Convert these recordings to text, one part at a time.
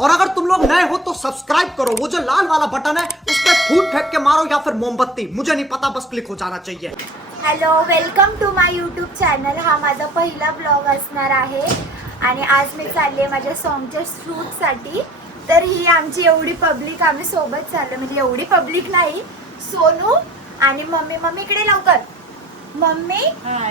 और अगर तुम लोग नए हो तो सब्सक्राइब करो, वो जो लाल वाला बटन है उस पर फूट फेंक के मारो या फिर मोमबत्ती, मुझे नहीं पता, बस क्लिक हो जाना चाहिए। Hello, welcome to my YouTube channel. हा माझा पहिला ब्लॉग असणार आहे आणि आज मी चालले माझ्या सॉन्गच्या शूटसाठी. तर ही आमची एवढी पब्लिक आम्ही सोबत चाललो, म्हणजे एवढी पब्लिक नाही, सोनू आणि मम्मी इकडे लवकर, मम्मी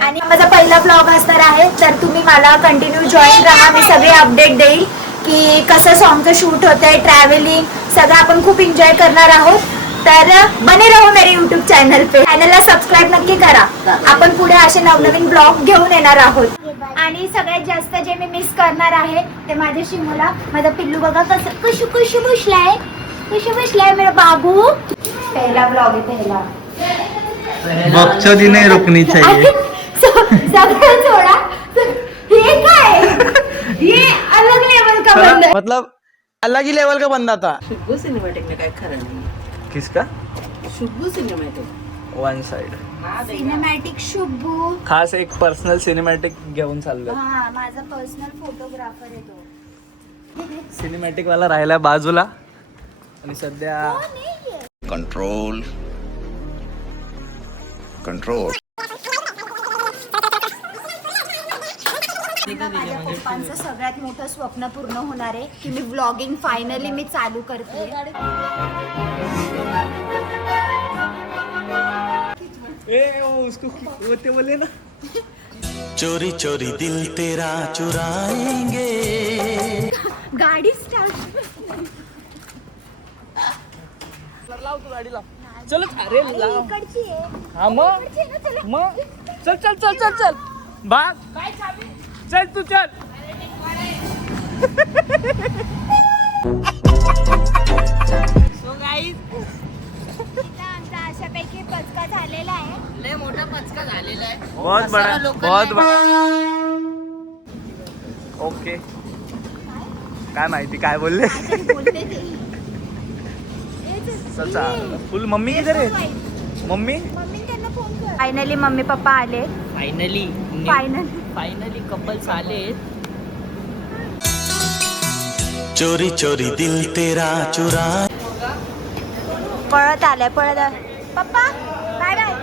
आणि माझा पहिला ब्लॉग असणार आहे. तर तुम्ही मला कंटिन्यू जॉईन राहा, मी सगळे अपडेट देईल की कसं सॉन्गचं शूट होतंय, ट्रॅव्हलिंग सगळं आपण खूप एन्जॉय करणार आहोत. तर बने रहो मेरे यूट्यूब चॅनल पे. चॅनलला सबस्क्राईब नक्की करा. आपण पुढे असे नवनवीन ब्लॉग घेऊन येणार आहोत. आणि सगळ्यात जास्त जे मी मिस करणार आहे ते माझ्या शिमूला. माझा पिल्लू बघा कसं कुशू बसलाय मेरा बाबू. पहिला ब्लॉग आहे, पहिला बकचोदी नहीं रुकनी चाहिए. सगळं सोडा, हे काय, ये अलग लेवल का बंदा, मतलब अलग ही लेवल का बंदा था. शुभू सिनेमॅटिक ने काय खरं नाही. किसका? Shubhu cinematic one side. Cinematic Shubhu. खास एक पर्सनल सिनेमॅटिक घेऊन चाललो. हा, माझा पर्सनल फोटोग्राफर आहे तो. सिनेमॅटिक वाला राहिला बाजूला आणि सध्या कंट्रोल कंट्रोल. माझ्या पप्पांचं सगळ्यात मोठं स्वप्न पूर्ण होणार आहे की मी व्लॉगिंग फायनली मी चालू करते. उसको ते बोले ना, चोरी चोरी दिल तेरा चुराएंगे. गाडी स्टार्ट. लाव तू गाडी लाव. चल अरे लाव. इकडची आहे. हा मग इकडची आहे ना, चला. मग चल चल चल चल चल भाग. चल तू चल. सो गाईज इथं आमचा अशापैकी पचका झालेला आहे. लय मोठा पचका झालेला आहे. बहुत बड़ा, बहुत बड़ा. ओके, काय माहिती काय बोलले. काहीतरी बोलते ते. फुल मम्मी इधर है. मम्मी मम्मी त्यांना फोन कर. फायनली मम्मी पप्पा आले. फायनली कपल्स आलेत. चोरी चोरी दिल तेरा चुरा. पळत आलाय. पप्पा बाय बाय.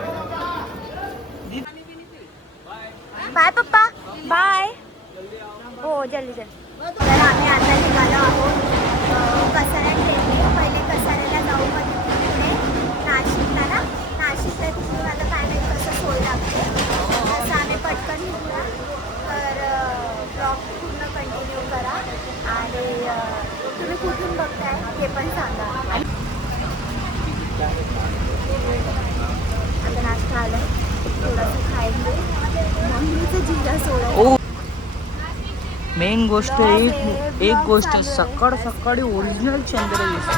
बाय पप्पा, बाय. हो जल्दी. तर आम्ही आता निघालो आहोत कसारा ट्रेनने. पहिले कसाऱ्याला जाऊ, मग पुढे नाशिकला ना. नाशिकला तिथून आता काय नाही कसं सोय लागते, तसं आम्ही पटकन निघूया. तर ब्लॉग पूर्ण कंटिन्यू करा आणि तुम्ही कुठून बघताय हे पण सांगा. आता नाश्ता आला, थोडंसं खायचं, मम्मीचं जिल्हा सोडा. मेन गोष्ट एक गोष्ट सकाळ सकाळी ओरिजिनल चंद्र दिसतो.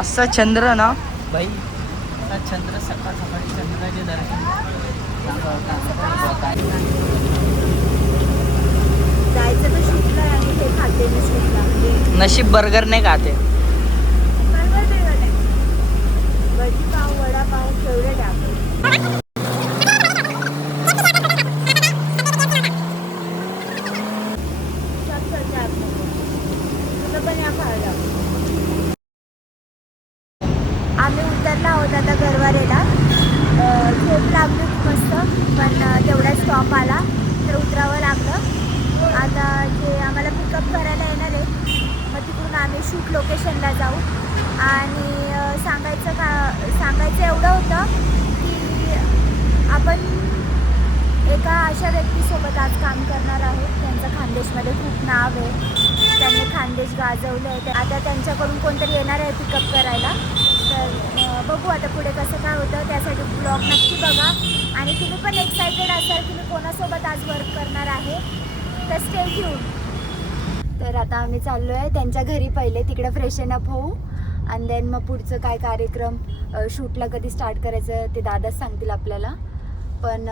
असा चंद्र ना बाई, असा चंद्र सकाळ सकाळी चंद्राचे दर्शन. जायचं तर शूटला आणि हे खाते मी शूटला, म्हणजे नशीब बर्गर नाही खाते. बरोबर वेगळं नाही. भजीपाव, वडापाव फेवरेट आहे आपलं. सब चलते आपलं. तुझं पण या खायला. आम्ही उतरला आहोत आता गरवारेला. झोप लागली मस्त, पण तेवढा स्टॉप आला तर उतरावं लागलं. आता जे आम्हाला पिकअप करायला येणार आहे, मग तिकडून आम्ही शूट लोकेशनला जाऊ. आणि सांगायचं एवढं होतं की आपण एका अशा व्यक्तीसोबत आज काम करणार आहोत. त्यांचं खानदेशमध्ये खूप नाव आहे, त्यांनी खानदेश गाजवलं आहे. आता त्यांच्याकडून कोणतरी येणार आहे पिकअप करायला. तर बघू आता पुढे कसं काय होतं. त्यासाठी ब्लॉग नक्की बघा. आणि तुम्ही पण एक्सायटेड असाल की मी कोणासोबत आज वर्क करणार आहे, तर स्टे ट्यून. तर आता आम्ही चाललो आहे त्यांच्या घरी. पहिले तिकडे फ्रेशन अप होऊ आणि देन मग पुढचं काय कार्यक्रम, शूटला कधी स्टार्ट करायचं ते दादाच सांगतील आपल्याला. पण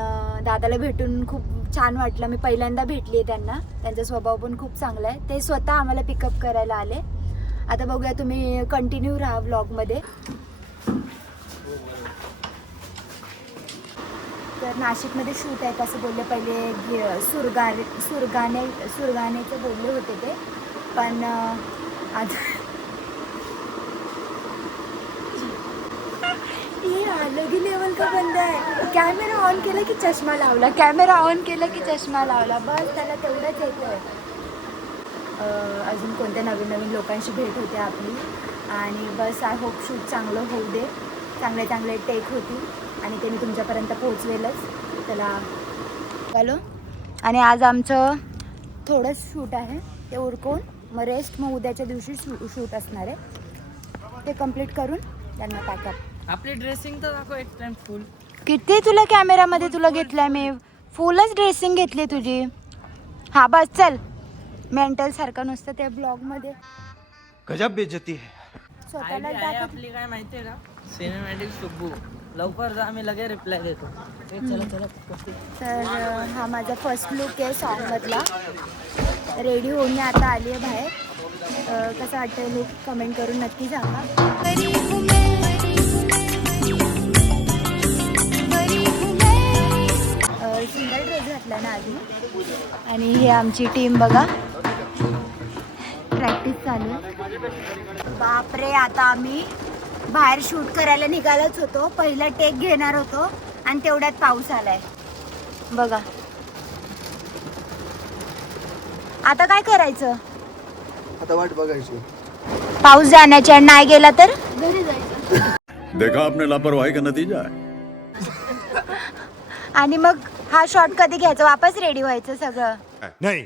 दादाला भेटून खूप छान वाटलं. मी पहिल्यांदा भेटली आहे त्यांना. त्यांचा स्वभाव पण खूप चांगला आहे. ते स्वतः आम्हाला पिकअप करायला आले. आता बघूया, तुम्ही कंटिन्यू राहा व्लॉगमध्ये. तर नाशिकमध्ये शूट आहे असं बोलले पहिले सुरगाणेचं बोलले होते ते, पण आज ये अलग ही लेवल का बंदा आहे. कॅमेरा ऑन केला की चष्मा लावला, कॅमेरा ऑन केला की चष्मा लावला, बस त्याला तेवढंच येतं आहे. अजून कोणत्या नवीन नवीन लोकांशी भेट होते आपली आणि बस आय होप शूट चांगलं होऊ दे, चांगले चांगले टेक होतील आणि ते मी तुमच्यापर्यंत पोहोचवेलच. त्याला हॅलो. आणि आज आमचं थोडंच शूट आहे ते उरकून मग रेस्ट, मग उद्याच्या दिवशी शूट असणार आहे ते कंप्लीट करून त्यांना पॅकअप. आपली ड्रेसिंग तर दाखव एक टाइम फुल. किती तुला कॅमेरामध्ये तुला घेतलाय मी, फुलच ड्रेसिंग घेतली तुझी. हा बस चल, मेंटल सारखं नुसतं ते ब्लॉगमध्ये गजब बेइज्जती है. स्वतःला आहे दाखव. आपली काय माहितीये का, सिनेमॅटिक सुब्बू. लवकर जा, आम्ही लगेच रिप्लाय देतो. चला चला. तर हा माझा फर्स्ट लुक आहे सॉन्गमधला. रेडी होऊन मी आता आली आहे बाहेर. कसं वाटतं लुक कमेंट करून नक्की सांगा. सुंदर ड्रेस घातला ना आधी. आणि हे आमची टीम बघा, प्रॅक्टिस चालू आहे. बापरे, आता आम्ही बाहेर शूट करायला निघालोच होतो, पहिला टेक घेणार होतो आणि तेवढ्यात पाऊस आलाय बघा. आता काय करायचं, आता वाट बघायची. पाऊस जाण्याची आणि नाही गेला तर घरी जायचं. देखा आपने लापरवाही का नतीजा है. आणि मग हा शॉट कधी घ्यायचा, वापस रेडी व्हायचं सगळं. नहीं.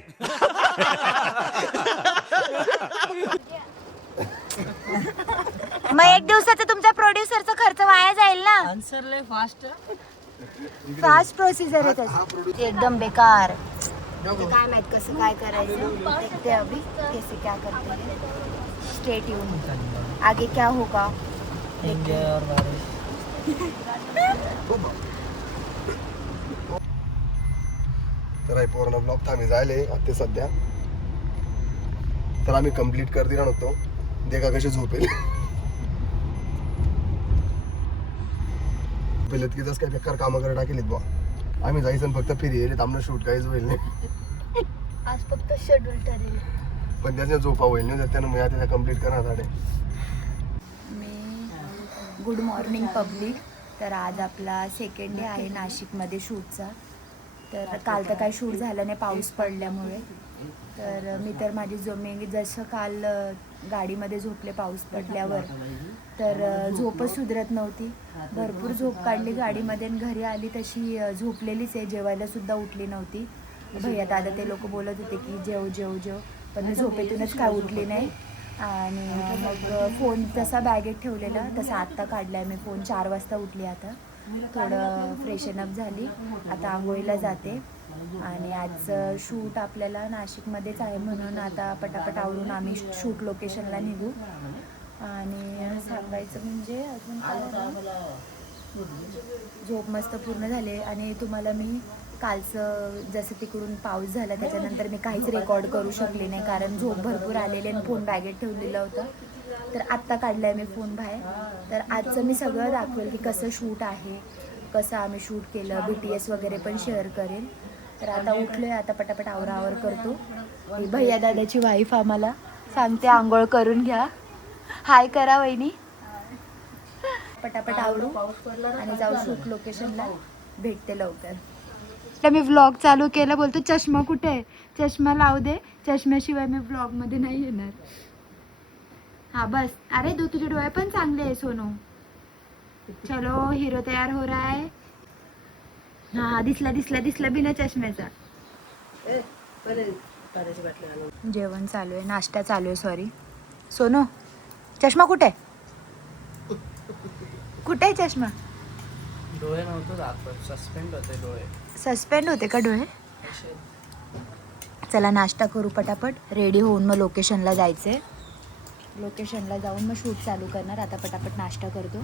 मग एक दिवसाचा तुमच्या प्रोड्युसरचा खर्च वाया जाईल ना. आन्सर लय फास्ट. फास्ट प्रोसिजर आहे त्याची, एकदम बेकार. काय माहित कसं काय करायचं, देखते अभी कैसे क्या करते हैं. स्टे ट्यून, आगे क्या होगा. और बारिश. तर पूर्ण ब्लॉग तर आम्ही जायले आता सध्या. तर आम्ही कंप्लीट कर दिला नव्हतो, देखा कशी झोपेल. पहिले की जसं काय बेकार कामं करायला टाकेलीत बा. आम्ही जायचं फक्त फिरी येईल, आमनं शूट काहीच होईल नाही. आज फक्त शेड्यूल ठरेल. पण त्याच्या झोपा होईल नाही, त्यानं मी आता कंप्लीट करणार साडे. मी गुड मॉर्निंग पब्लिक. तर आज आपला सेकंड डे आहे नाशिकमध्ये शूटचा. तर काल तर काही शूट झालं नाही पाऊस पडल्यामुळे. तर मी जसं काल गाडीमध्ये झोपले पाऊस पडल्यावर, तर झोपच सुधरत नव्हती. भरपूर झोप काढली गाडीमध्ये आणि घरी आली तशी झोपलेलीच आहे, जेवायला सुद्धा उठली नव्हती. भैया दादा ते लोक बोलत होते की जेव जेव जेव, पण मी झोपेतूनच काय उठली नाही. आणि मग फोन जसा बॅगेत ठेवलेला तसा आत्ता काढला आहे मी फोन. 4 वाजता उठली, आता थोडं फ्रेशनअप झाली, आता आंघोळीला जाते. आणि आज शूट आपल्याला नाशिकमध्येच आहे म्हणून आता पटापट आवरून आम्ही शूट लोकेशनला निघू. आणि सांगायचं म्हणजे अजून झोप मस्त पूर्ण झाले. आणि तुम्हाला मी कालचं जसं तिकडून पाऊस झाला त्याच्यानंतर मी काहीच रेकॉर्ड करू शकले नाही, कारण झोप भरपूर आलेली आणि फोन बॅगेत ठेवलेला होता. तर आत्ता काढला आहे मी फोन बाहेर. तर आजचं मी सगळं दाखवेल की कसं शूट आहे, कसं आम्ही शूट केलं, BTS वगैरे पण शेअर करेल. तर आता उठलो आहे, आता पटापट आवरावर करतो. भैया दादाची वाईफ आम्हाला सांगते आंघोळ करून घ्या. हाय करा वहिनी. पटापट आवरू आणि जाऊ शूट लोकेशनला. भेटते लवकर. तर मी व्लॉग चालू केला, बोलतो चष्मा कुठे आहे, चष्मा लावू दे, चष्म्याशिवाय मी व्लॉगमध्ये नाही येणार. हा बस. अरे तुझे डोळे पण चांगले आहे सोनू. चलो हिरो तयार हो रहा है. हा दिसला दिसला दिसला बिना चष्म्याचा. जेवण चालू आहे, नाश्ता चालू आहे. सॉरी सोनू, चष्मा कुठे आहे, कुठे आहे चष्मा. डोळे नव्हतं दाखवत, सस्पेंड होते डोळे. सस्पेंड होते का डोळे. चला नाश्ता करू पटापट, रेडी होऊन मग लोकेशनला जायचे. लोकेशनला जाऊन मग शूट चालू करणार. आता पटापट नाश्ता करतो.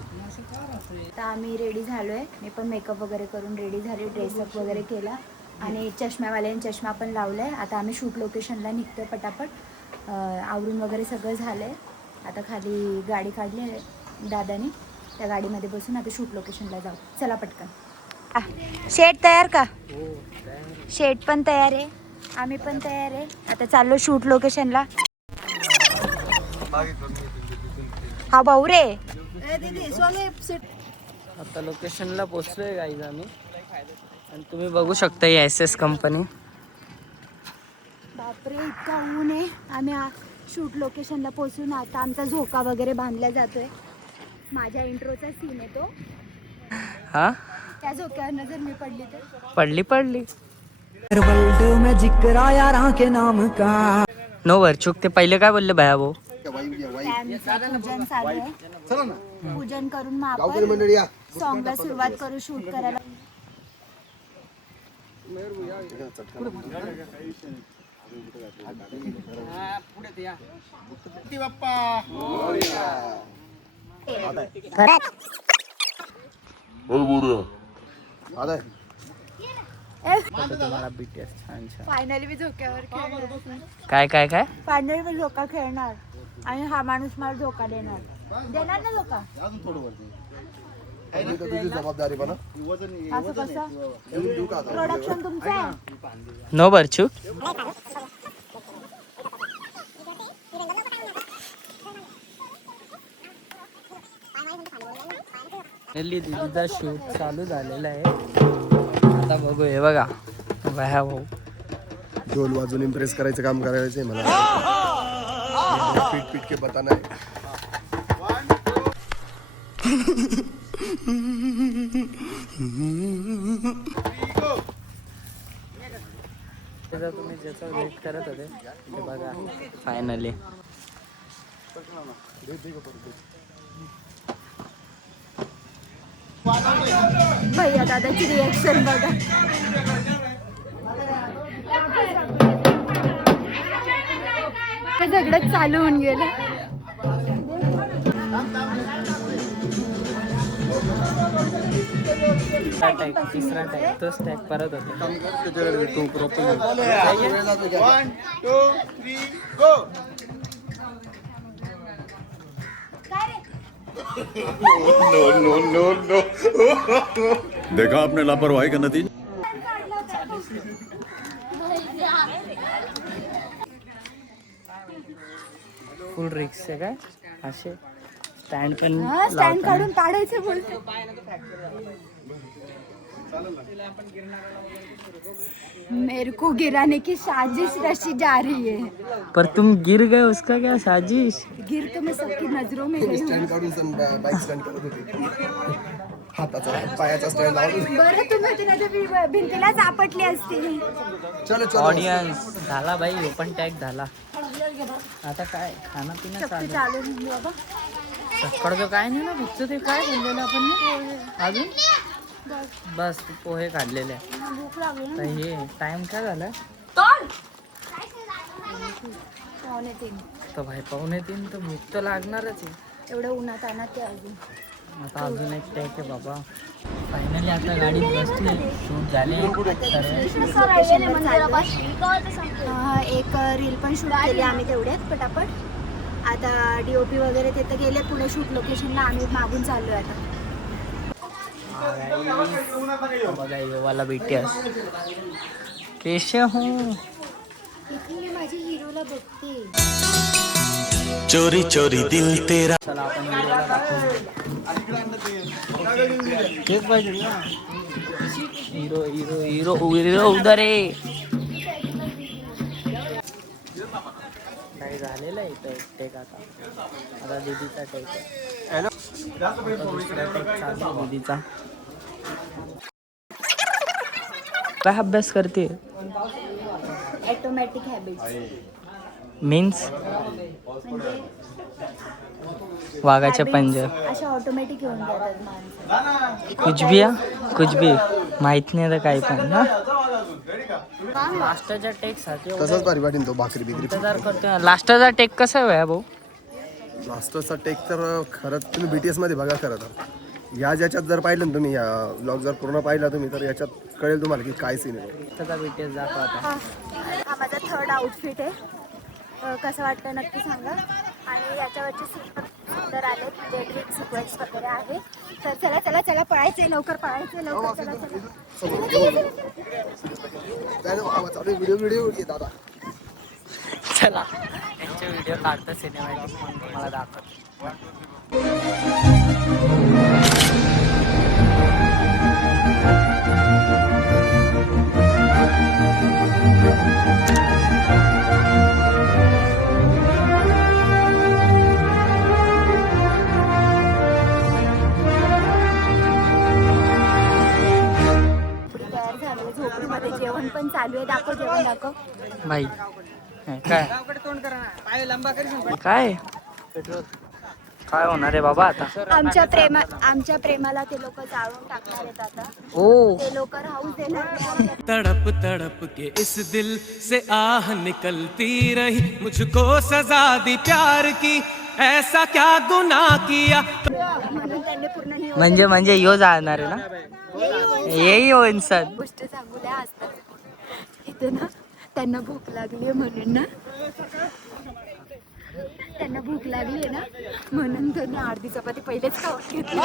तर आम्ही रेडी झालो आहे, मी पण मेकअप वगैरे करून रेडी झाले, ड्रेसअप वगैरे केला आणि चष्म्यावाल्याने चष्मा पण लावला आहे. आता आम्ही शूट लोकेशनला निघतो पटापट. आवरून वगैरे सगळं झालं आहे. आता खाली गाडी काढली आहे दादानी, त्या गाडीमध्ये बसून आता शूट लोकेशनला जाऊ. चला पटकन. शेट तयार का? शेट पण तयार आहे, आम्ही पण तयार आहे. आता चाललो शूट लोकेशनला. हा भाऊ रे. आता लोकेशनला पोचलोय गाईज आम्ही. आणि तुम्ही बघू शकता ही SS कंपनी. बापरे इतका ऊन आहे. आम्ही शूट लोकेशनला पोचून आता आमचा झोका वगैरे बांधला जातोय. माझ्या इंट्रोचा सीन आहे तो. हा त्या झोक्यावर जर मी पडली तर पडली नो वर चूक. ते पहिले काय बोलले भया भाऊ? आमचं पूजन चालू आहे. चला ना पूजन करून मग गावकरी आपण मंडळी या. सॉंगला सुरुवात करू शूट करायला. आता तुम्हाला BTS छान छान. फायनली मी झोक्यावर खेळणार. काय काय काय फायनली मी झोका खेळणार आणि हा माणूस मला झोका देणार ना झोका. तुझी जबाबदारी पण असं कसं प्रोडक्शन तुमचं आहे? नो वर चूक. दीदीचा शूट चालू झालेला आहे. आता बघू. हे बघा भया भाऊ ढोल वाजून इम्प्रेस करायचं काम करायचंय मला. पीट पीट के बताना है. तुम्ही ज्याचा वेट करत होते ते बघा फायनली. भैया दादाची रिएक्शन बघा. झगडत चालू होऊन गेलं. तिसरा टॅग तोच टॅग परत होता. 1 2 3 गो. देखा आपने लापरवाही का नतीजा. फुल रिक्स आहे काय? असे स्टँड पण स्टँड काढून काढायचं बोलतो. मेरे को गिराने की साजिश रची जा रही है. पर तुम गिर गए उसका क्या साजिश? गिर तो मैं सबकी नजरों में गई हूँ. स्टँड काढून बाईक स्टँड करत होती. हाताचा पायाचा स्टँड लावून. बरं तुम्ही होती ना तर भिंतीलाच आपटली असती. चलो चलो. ऑडियन्स झाला बाई. ओपन टॅग झाला. आता काय खाणं पिणं शक्ती चालू. चालू बाबा. सकाळचं काय नाही ना. फक्त ते काय बोललेलं आपण अजून बस पोहे काढलेले आहे. भूक लागली ना. तर हे टाइम काय झाला? 2:45. तर भाई 2:45 तर भूक तर लागणारच आहे. एवढं उन्हात आणत ते अजून. आता अजून एक टॅक आहे बाबा. फायनली आता गाडीत बसली. शूट झाले. एक रील पण शूट केली आम्ही तेवढ्यात पटापट. आता DOP वगैरे तिथं गेले. पुढे शूट लोकेशनला आम्ही मागून चाललोय आता. बघा ये वाला BTS कैसे हूँ. इथे मी माझ्या हिरोला बघते. चोरी चोरी दिल तेरा. चला आपण हिरोला दाखवू. तेच पाहिजे ना. हिरो हिरो हिरो हिरो उधर आहे. काही झालेलं आहे इथं टेक. आता दीदीचा टेक आहे. दुसरा टेक चालू आहे दीदीचा. काय अभ्यास करते? ऑटोमॅटिक हॅबिट्स मीन्स म्हणजे वाघाचे पंजे. अशा ऑटोमॅटिक येऊन जातात माणसं. कुछ भी माहित नाही तर काही पण ना. लास्टच्या टेक साठी तसंच भारी वाटेन तो भाकरी बिकरी. इंतजार करतोय. लास्टचा टेक कसा आहे भाऊ? लास्टचा टेक तर खरंच तुम्ही BTS मध्ये बघा. खरं तर या ज्याच्यात जर पाहिलं ना तुम्ही, या ब्लॉग जर पूर्ण पाहिला तुम्ही, तर याच्यात कळेल तुम्हाला की काय सीन आहे. त्याचा BTS दाखवा आता. हा माझा 3rd आउटफिट आहे. कसं वाटतं नक्की सांगा. आणि याच्यावरची सीट सुंदर आले, म्हणजे ड्रीम सिक्वेन्स वगैरे आहे. तर चला चला चला पळायचंय, लवकर पळायचंय, लवकर चला चला. व्हिडिओ दादा. चला यांचे व्हिडिओ काढतो सिनेमॅटिक म्हणून तुम्हाला दाखवतो. तयार झाले, झोपडीमध्ये जेवण पण चालू आहे. दाखव जेवण, दाखव. भाई काय काय काय होणार आहे बाबा आता? आमच्या प्रेमाला ते लोक जाळून टाकणार आहेत आता. ओ ते लोक राहू देणार नाही. तड़प तड़प के इस दिल से आह निकलती रही, मुझको सजा दी प्यार की, ऐसा क्या गुनाह किया. म्हणून त्यांनी पूर्ण म्हणजे यो जाणार आहे ना, येई हो इन्सान. गोष्ट सांगू द्या असतात इथे ना. त्यांना भूक लागली म्हणून ना, त्यांना भूक लागली ना म्हणून त्यांनी अर्धी चपाती पहिलेच खाऊन घेतली.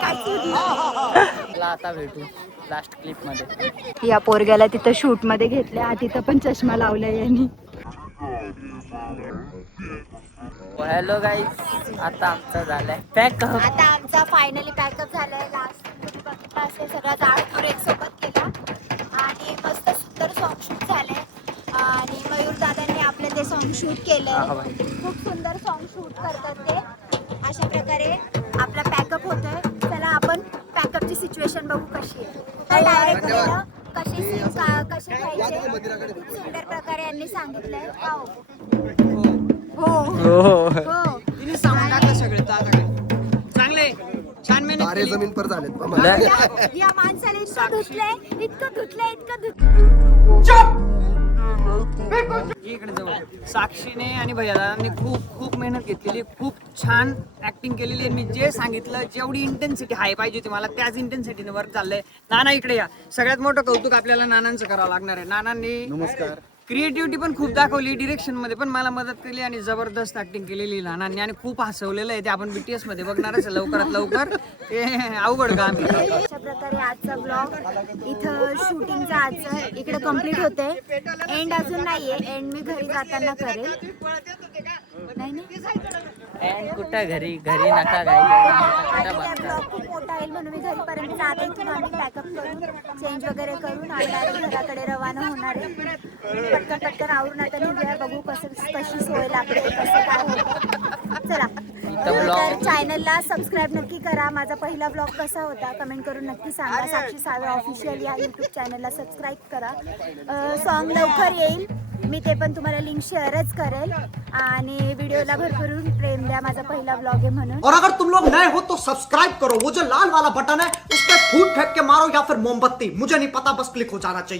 काहीच उरलं. चला आता भेटू लास्ट क्लिप मध्ये. या पोरग्याला तिथं शूट मध्ये घेतल्या, तिथं पण चष्मा लावलाय यांनी. हॅलो गाईज, आता आमचा झालाय पॅकअप. आता आमचा फायनली पॅकअप झालाय. लास्ट बघितला असेल सगळा जाळखोर एक सोबत केला आणि मस्त सुंदर सॉन्ग शूट झाले. आणि मयूर दादांनी आपलं ते सॉन्ग शूट केलंय. खूप सुंदर सॉन्ग शूट करतात ते. अशा प्रकारे आपला पॅकअप होतोय. चला आपण पॅकअपची सिच्युएशन बघू कशी आहे. तर डायरेक्ट गेलं कशी कशी पाहिजे सुंदर प्रकारे यांनी सांगितलंय. हो हो तिने सामान टाकलं सगळे चांगले छान मेहनत तारे केली. जमीन पर झालेत. या माणसाने इतकं धुतलंय. इकडे जवळ साक्षीने आणि भैयादारांनी खूप मेहनत घेतलेली, खूप छान ऍक्टिंग केलेली आहे. मी जे सांगितलं जेवढी इंटेन्सिटी हाय पाहिजे होती मला त्याच इंटेन्सिटीने वर्क चाललंय. नाना इकडे या. सगळ्यात मोठं कौतुक आपल्याला नानांचं करावं लागणार आहे. नानांनी नमस्कार क्रिएटिव्हिटी पण खूप दाखवली, डिरेक्शन मध्ये पण मला मदत केली आणि जबरदस्त ऍक्टिंग केलेली नानांनी आणि खूप हसवलेलं आहे. ते आपण BTS मध्ये बघणारच आहे लवकरात लवकर. ते अवघड काम आहे. अशा प्रकारे आजचा ब्लॉग इथं शूटिंगचा आजचं इकडे कम्प्लीट होते. एंड अजून नाहीये. एंड मी घरी जाताना करेल. अँड कुठं घरी नका ब्लॉग खूप मोठा येईल म्हणून मी घरीपर्यंत जाते. इथून आम्ही पॅकअप करून चेंज वगैरे करून आम्ही घराकडे रवाना होणार आहे. पटकन आवरून आता निघूया. बघू कशी सोय लागते, कसं काय होतं. चला तर चॅनलला सबस्क्राईब नक्की करा. माझा पहिला ब्लॉग कसा होता कमेंट करून नक्की सांगा. साक्षी सागर ऑफिशियल या यूट्यूब चॅनलला सबस्क्राईब करा. सॉन्ग लवकर येईल, मी ते पण तुम्हाला लिंक शेअरच करेल. आणि व्हिडिओला भरपूर प्रेम द्या. माझा पहिला ब्लॉग आहे म्हणून. और अगर तुम लोग नए हो तो सब्सक्राइब करो, वो जो लाल वाला बटन है उस पर फूट फेंक के मारो या फिर मोमबत्ती, मुझे नहीं पता, बस क्लिक हो जाना चाहिए.